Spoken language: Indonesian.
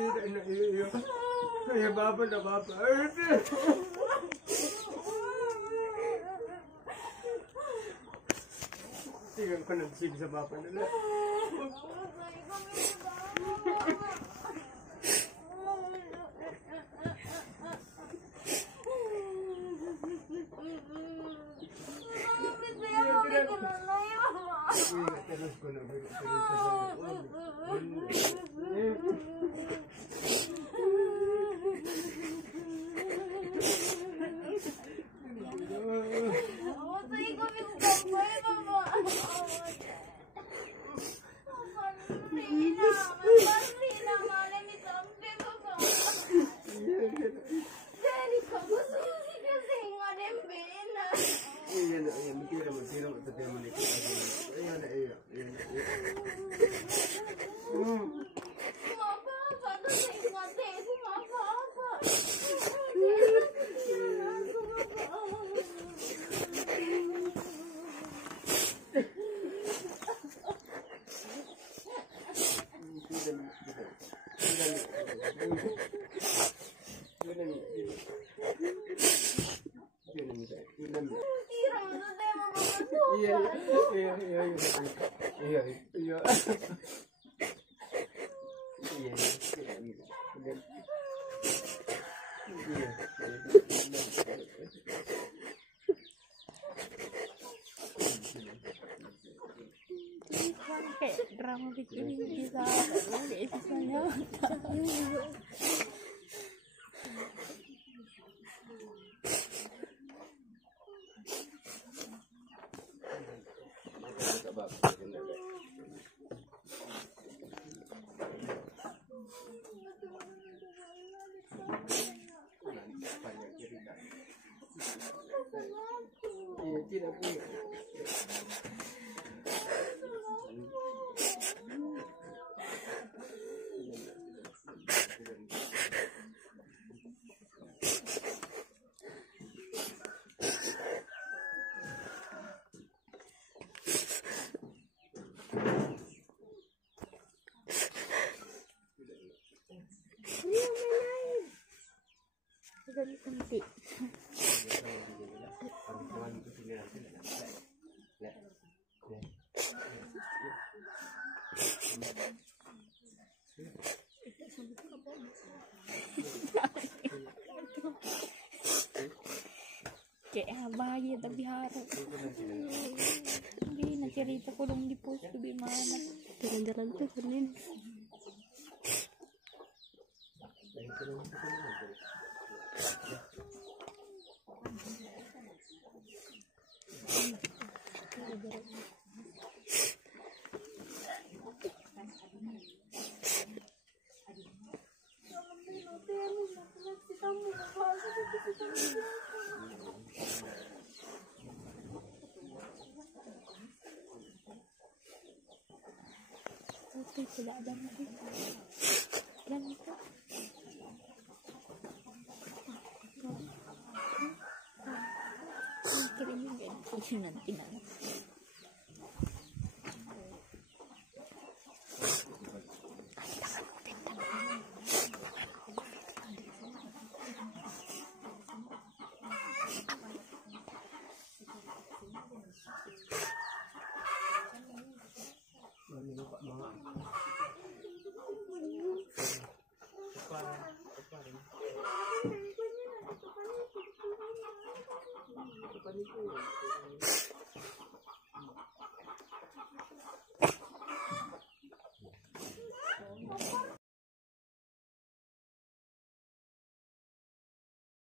iya bapak dah bapak. Tinggal kau nanti bisa bapak dulu. Terus kau nak kayak drama bikin bisa sisanya tidak punya. jadi cantik. Kayak bayi tapi harap hindi na cerita ko dong di post ko di mana jalan-jalan tuh Senin. Oke, tidak ada lagi. Dan itu kirim juga nanti nanti. Depan itu